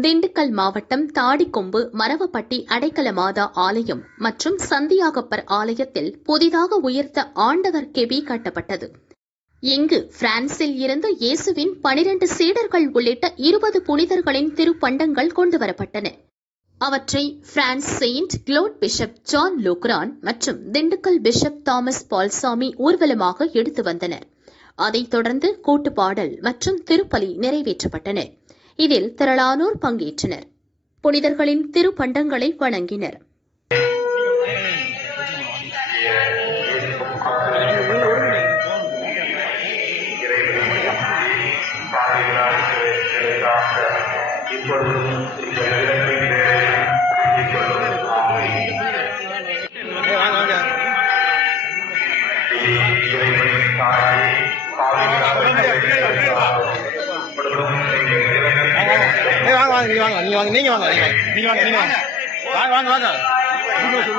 திண்டுக்கல் மாவட்டம் தாடிக்கொம்பு மரவப்பட்டி அடைக்கல மாதா ஆலயம் மற்றும் சந்தியாகப்பர் ஆலயத்தில் புதிதாக உயர்த்த ஆண்டவர் கெபி கட்டப்பட்டது. இங்கு பிரான்சில் இருந்து இயேசுவின் பனிரண்டு சீடர்கள் உள்ளிட்ட இருபது புனிதர்களின் திருப்பண்டங்கள் கொண்டுவரப்பட்டன. அவற்றை France Saint Claude bishop John Legrez மற்றும் திண்டுக்கல் பிஷப் தாமஸ் பால்சாமி ஊர்வலமாக எடுத்து வந்தனர். அதைத் தொடர்ந்து கூட்டுப்பாடல் மற்றும் திருப்பலி நிறைவேற்றப்பட்டன. இதில் திரளானோர் பங்கேற்றனர். புனிதர்களின் திருப்பண்டங்களை வணங்கினர். இப்பொழுதும் ஏ வாங்க வாங்க நீங்க வாங்க நீங்க வாங்க நீங்க வாங்க நீங்க வாங்க வாங்க வாங்க. வாங்க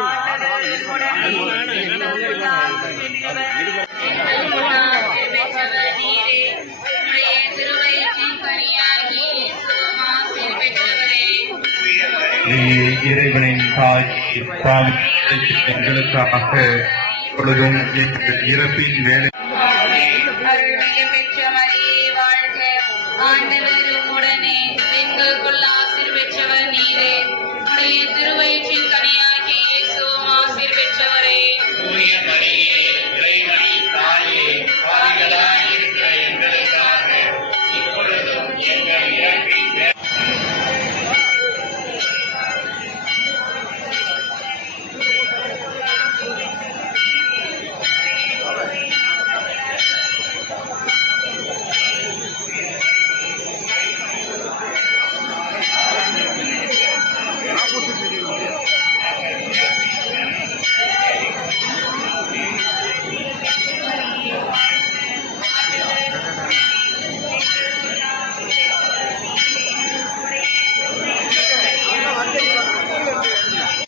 இறைவனின் தாய் சுவாமி எங்களுக்காக பொழுதும் இறப்பின் வேலை பெற்ற மரியே வாழ்க ஆண்டவரும் உடனே